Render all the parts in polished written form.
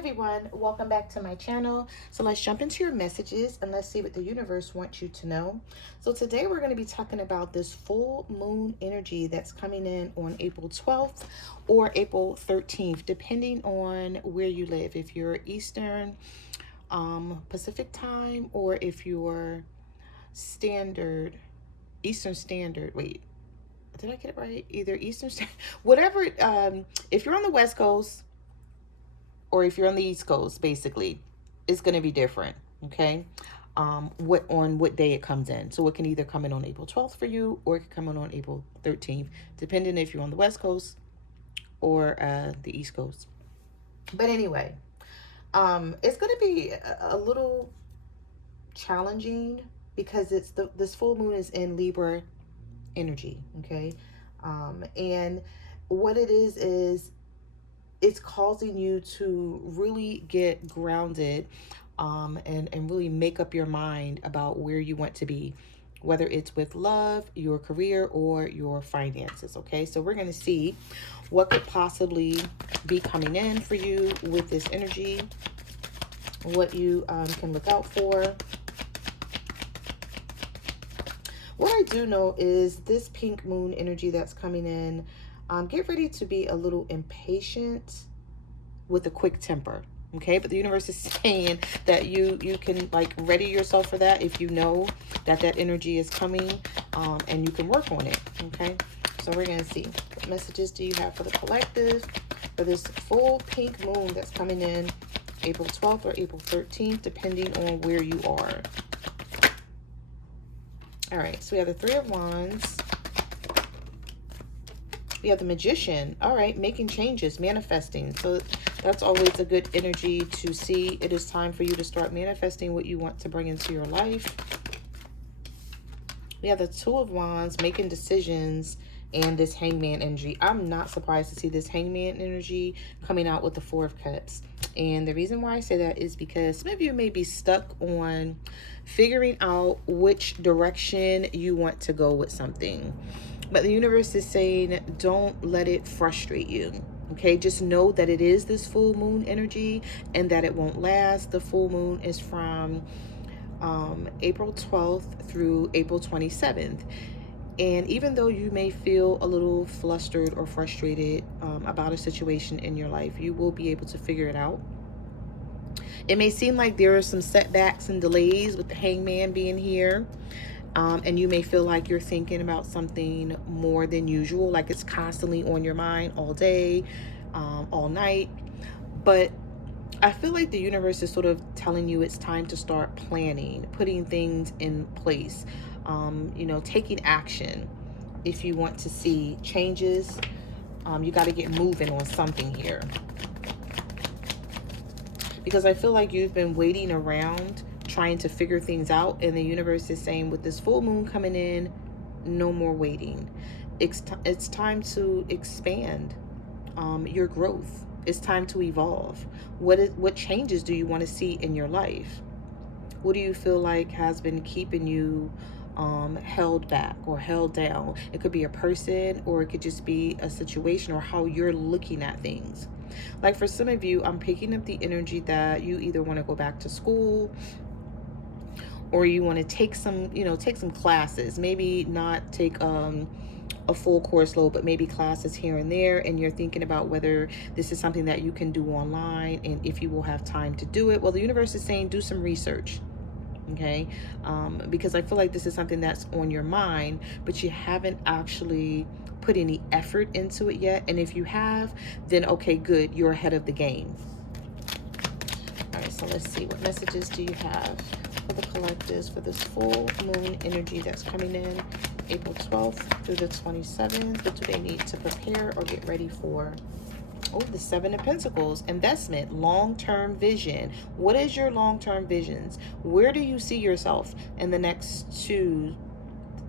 everyone, welcome back to my channel. So let's jump into your messages and let's see what the universe wants you to know. So today we're going to be talking about this full moon energy that's coming in on April 12th or April 13th, depending on where you live. If you're Eastern Pacific time, or if you're Eastern Standard, wait, did I get it right? Either Eastern Standard, whatever. If you're on the West Coast, or if you're on the East Coast, basically, it's going to be different. Okay. What day it comes in. So it can either come in on April 12th for you, or it can come in on April 13th, depending if you're on the West Coast or the East Coast. But anyway, it's going to be a little challenging because this full moon is in Libra energy. Okay. And what it is it's causing you to really get grounded, and really make up your mind about where you want to be, whether it's with love, your career, or your finances. Okay, so we're going to see what could possibly be coming in for you with this energy, what you can look out for. What I do know is this pink moon energy that's coming in, get ready to be a little impatient with a quick temper. Okay, but the universe is saying that you can like ready yourself for that if you know that energy is coming, and you can work on it. Okay, so we're gonna see what messages do you have for the collective for this full pink moon that's coming in April 12th or April 13th, depending on where you are. All right, so we have the Three of Wands. We have the Magician. All right, making changes, manifesting. So that's always a good energy to see. It is time for you to start manifesting what you want to bring into your life. We have the Two of Wands, making decisions, and this Hangman energy. I'm not surprised to see this Hangman energy coming out with the Four of Cups. And the reason why I say that is because some of you may be stuck on figuring out which direction you want to go with something. But the universe is saying, don't let it frustrate you. Okay, just know that it is this full moon energy and that it won't last. The full moon is from April 12th through April 27th. And even though you may feel a little flustered or frustrated about a situation in your life, you will be able to figure it out. It may seem like there are some setbacks and delays with the Hangman being here. And you may feel like you're thinking about something more than usual, like it's constantly on your mind all day, all night. But I feel like the universe is sort of telling you it's time to start planning, putting things in place, taking action. If you want to see changes, you got to get moving on something here. Because I feel like you've been waiting around trying to figure things out, and the universe is saying with this full moon coming in, no more waiting. It's time to expand your growth. It's time to evolve. What changes do you want to see in your life? What do you feel like has been keeping you held back or held down? It could be a person, or it could just be a situation, or how you're looking at things. Like for some of you, I'm picking up the energy that you either want to go back to school, or you want to take some classes. Maybe not take a full course load, but maybe classes here and there, and you're thinking about whether this is something that you can do online and if you will have time to do it. Well, the universe is saying do some research. Okay, because I feel like this is something that's on your mind, but you haven't actually put any effort into it yet. And if you have, then okay, good, you're ahead of the game. All right, so let's see, what messages do you have for the collectives for this full moon energy that's coming in April 12th through the 27th? What do they need to prepare or get ready for? Oh, the Seven of Pentacles, investment, long-term vision. What is your long-term visions? Where do you see yourself in the next 2-3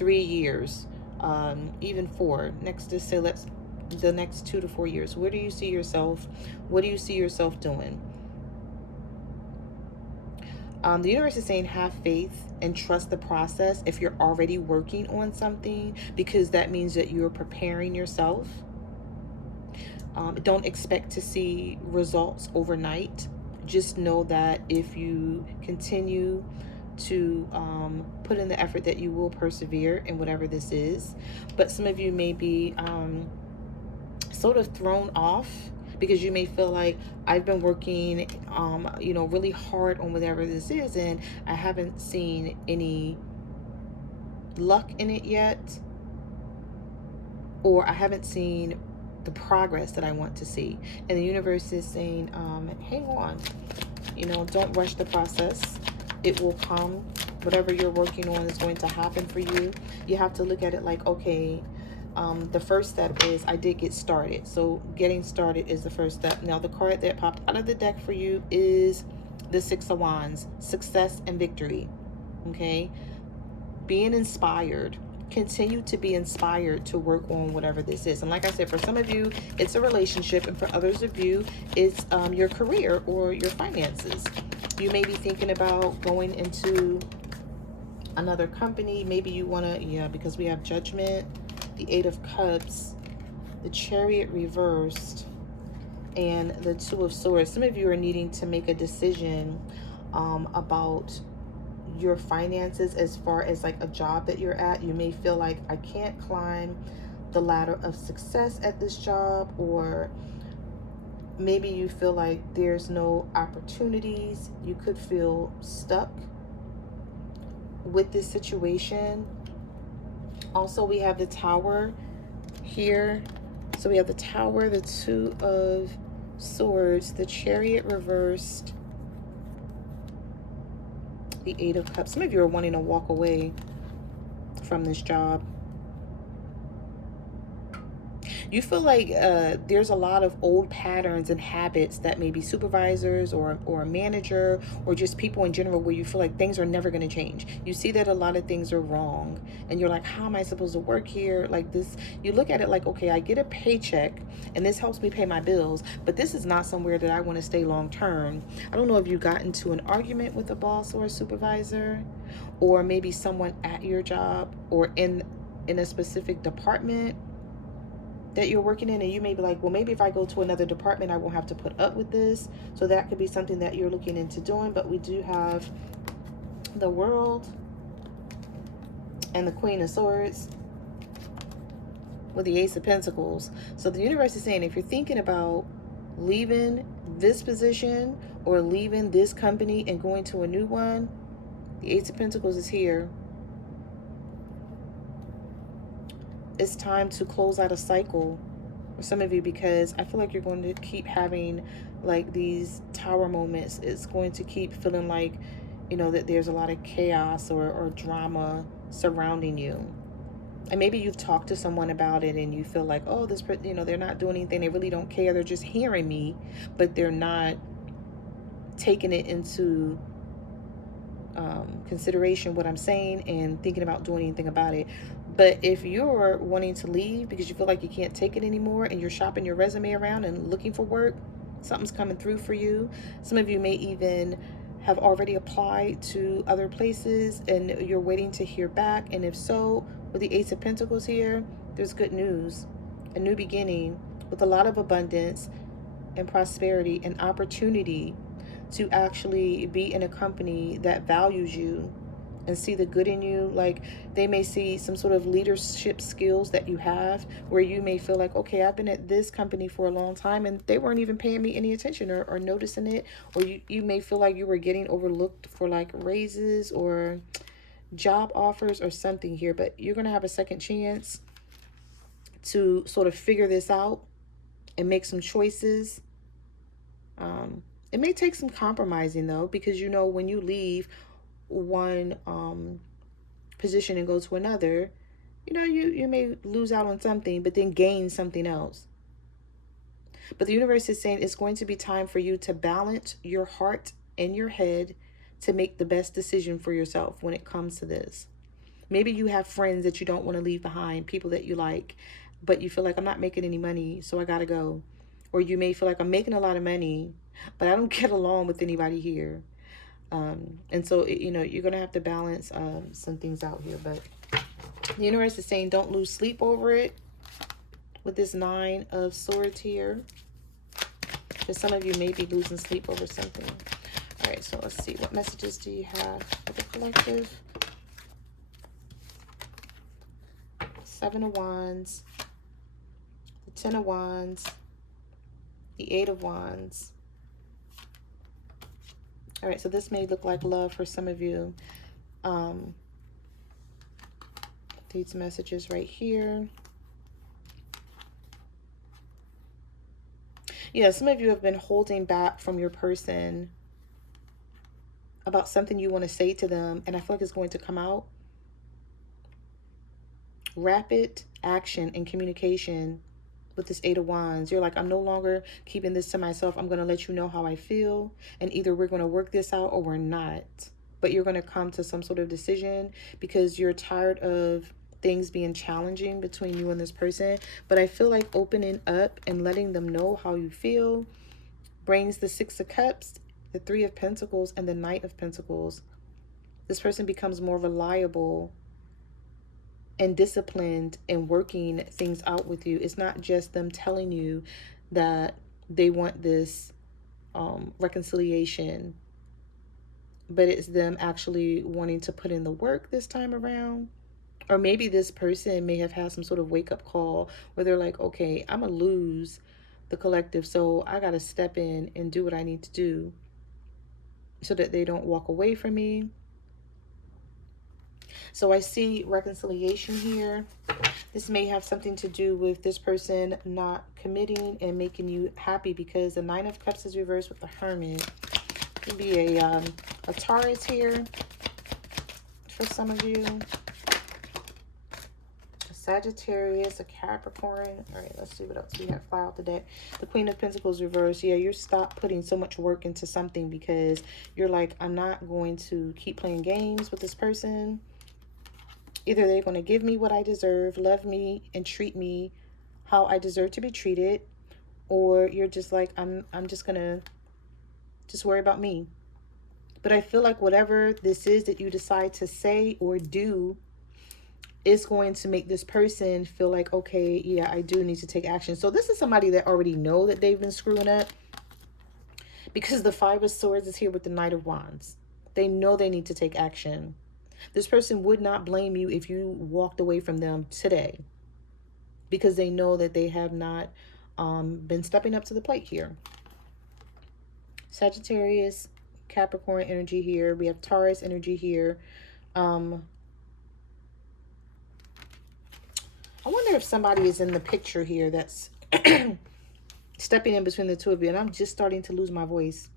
years, even 4? Just say the next 2 to 4 years. Where do you see yourself? What do you see yourself doing? The universe is saying have faith and trust the process if you're already working on something, because that means that you're preparing yourself. Don't expect to see results overnight. just know that if you continue to put in the effort, that you will persevere in whatever this is. But some of you may be sort of thrown off, because you may feel like, I've been working really hard on whatever this is, and I haven't seen any luck in it yet, or I haven't seen the progress that I want to see. And the universe is saying, hang on, don't rush the process. It will come. Whatever you're working on is going to happen for you. You have to look at it like, okay, the first step is I did get started. So getting started is the first step. Now, the card that popped out of the deck for you is the Six of Wands, success and victory. Okay? Being inspired. Continue to be inspired to work on whatever this is. And like I said, for some of you, it's a relationship. And for others of you, it's your career or your finances. You may be thinking about going into another company. Maybe you want to, because we have Judgment, the Eight of Cups, the Chariot reversed, and the Two of Swords. Some of you are needing to make a decision about your finances, as far as like a job that you're at. You may feel like, I can't climb the ladder of success at this job, or maybe you feel like there's no opportunities. You could feel stuck with this situation. Also, we have the Tower here. So we have the Tower, the Two of Swords, the Chariot reversed, the Eight of Cups. Some of you are wanting to walk away from this job. You feel like there's a lot of old patterns and habits that maybe supervisors or a manager or just people in general, where you feel like things are never going to change. You see that a lot of things are wrong, and you're like, how am I supposed to work here? Like this, you look at it like, okay, I get a paycheck and this helps me pay my bills, but this is not somewhere that I want to stay long term. I don't know if you got into an argument with a boss or a supervisor, or maybe someone at your job or in a specific department that you're working in, and you may be like, well, maybe if I go to another department, I won't have to put up with this. So that could be something that you're looking into doing. But we do have the World and the Queen of Swords with the Ace of Pentacles. So the universe is saying, if you're thinking about leaving this position or leaving this company and going to a new one, the Ace of Pentacles is here. It's time to close out a cycle for some of you, because I feel like you're going to keep having like these tower moments. It's going to keep feeling like, that there's a lot of chaos or drama surrounding you. And maybe you've talked to someone about it and you feel like, oh, this, they're not doing anything. They really don't care. They're just hearing me, but they're not taking it into consideration what I'm saying and thinking about doing anything about it. But if you're wanting to leave because you feel like you can't take it anymore, and you're shopping your resume around and looking for work, something's coming through for you. Some of you may even have already applied to other places and you're waiting to hear back. And if so, with the Ace of Pentacles here, there's good news, a new beginning with a lot of abundance and prosperity and opportunity to actually be in a company that values you and see the good in you. Like, they may see some sort of leadership skills that you have, where you may feel like, okay, I've been at this company for a long time and they weren't even paying me any attention or noticing it. Or you may feel like you were getting overlooked for like raises or job offers or something here. But you're going to have a second chance to sort of figure this out and make some choices. It may take some compromising though, because when you leave one position and go to another, you may lose out on something but then gain something else. But the universe is saying it's going to be time for you to balance your heart and your head to make the best decision for yourself when it comes to this. Maybe you have friends that you don't want to leave behind, people that you like, but you feel like, I'm not making any money, so I gotta go. Or you may feel like, I'm making a lot of money, but I don't get along with anybody here. And so, you're going to have to balance some things out here. But the universe is saying, don't lose sleep over it with this Nine of Swords here. Because some of you may be losing sleep over something. All right, so let's see. What messages do you have for the collective? 7 of Wands, the 10 of Wands, the 8 of Wands. All right, so this may look like love for some of you. These messages right here. Yeah, some of you have been holding back from your person about something you want to say to them, and I feel like it's going to come out. Rapid action and communication with this 8 of Wands. You're like, I'm no longer keeping this to myself. I'm going to let you know how I feel, and either we're going to work this out or we're not. But you're going to come to some sort of decision because you're tired of things being challenging between you and this person. But I feel like opening up and letting them know how you feel brings the 6 of Cups, the 3 of Pentacles, and the Knight of Pentacles. This person becomes more reliable and disciplined in working things out with you. It's not just them telling you that they want this reconciliation, but it's them actually wanting to put in the work this time around. Or maybe this person may have had some sort of wake-up call where they're like, okay, I'm gonna lose the collective, so I gotta step in and do what I need to do so that they don't walk away from me. So I see reconciliation here. This may have something to do with this person not committing and making you happy, because the 9 of Cups is reversed with the Hermit. Could be a Taurus here for some of you. A Sagittarius, a Capricorn. All right, let's see what else we have fly out the deck. The Queen of Pentacles reversed. Yeah, you're stop putting so much work into something because you're like, I'm not going to keep playing games with this person. Either they're going to give me what I deserve, love me, and treat me how I deserve to be treated, or you're just like, I'm just going to just worry about me. But I feel like whatever this is that you decide to say or do is going to make this person feel like, okay, yeah, I do need to take action. So this is somebody that already know that they've been screwing up, because the 5 of Swords is here with the Knight of Wands. They know they need to take action. This person would not blame you if you walked away from them today, because they know that they have not been stepping up to the plate here. Sagittarius, Capricorn energy here. We have Taurus energy here. I wonder if somebody is in the picture here that's stepping in between the two of you. And I'm just starting to lose my voice.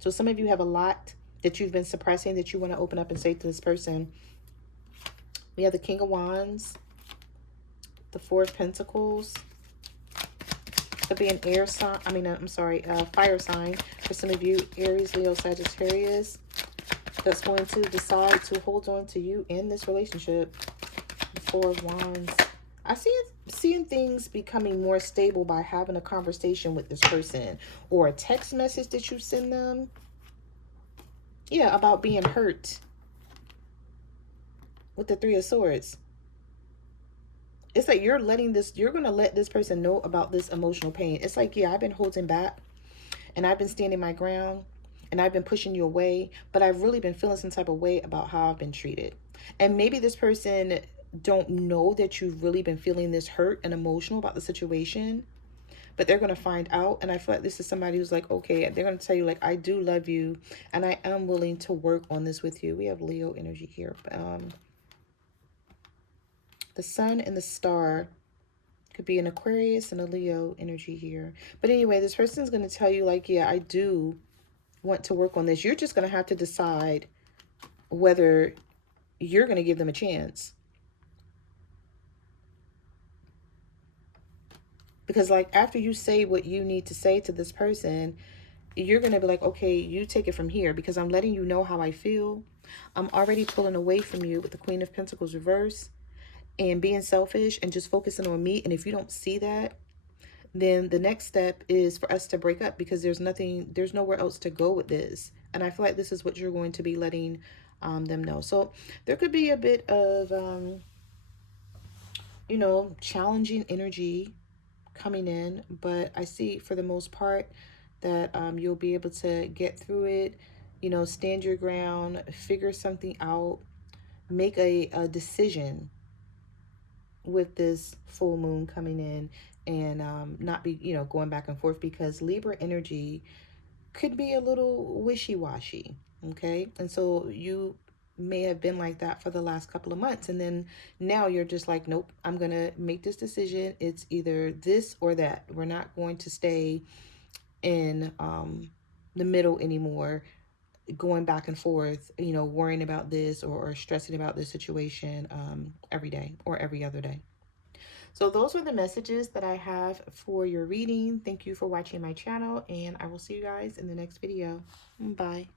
So some of you have a lot that you've been suppressing that you want to open up and say to this person. We have the King of Wands, the 4 of Pentacles. Could be an air sign. Fire sign for some of you, Aries, Leo, Sagittarius, that's going to decide to hold on to you in this relationship. The 4 of Wands. I see seeing things becoming more stable by having a conversation with this person, or a text message that you send them. Yeah, about being hurt with the 3 of Swords. It's like you're going to let this person know about this emotional pain. It's like, yeah, I've been holding back and I've been standing my ground and I've been pushing you away, but I've really been feeling some type of way about how I've been treated. And maybe this person don't know that you've really been feeling this hurt and emotional about the situation, but they're going to find out. And I feel like this is somebody who's like, okay, they're going to tell you like, I do love you and I am willing to work on this with you. We have Leo energy here. The Sun and the Star could be an Aquarius and a Leo energy here. But anyway, this person's going to tell you like, yeah, I do want to work on this. You're just going to have to decide whether you're going to give them a chance. Because like after you say what you need to say to this person, you're going to be like, okay, you take it from here, because I'm letting you know how I feel. I'm already pulling away from you with the Queen of Pentacles reverse and being selfish and just focusing on me. And if you don't see that, then the next step is for us to break up, because there's nowhere else to go with this. And I feel like this is what you're going to be letting them know. So there could be a bit of, challenging energy coming in, but I see for the most part, that you'll be able to get through it, you know, stand your ground, figure something out, make a decision with this full moon coming in, and not be, you know, going back and forth, because Libra energy could be a little wishy-washy. Okay, and so you may have been like that for the last couple of months, and then now you're just like, nope, I'm gonna make this decision. It's either this or that. We're not going to stay in the middle anymore, going back and forth, you know, worrying about this, or stressing about this situation every day or every other day. So those are the messages that I have for your reading. Thank you for watching my channel, and I will see you guys in the next video. Bye.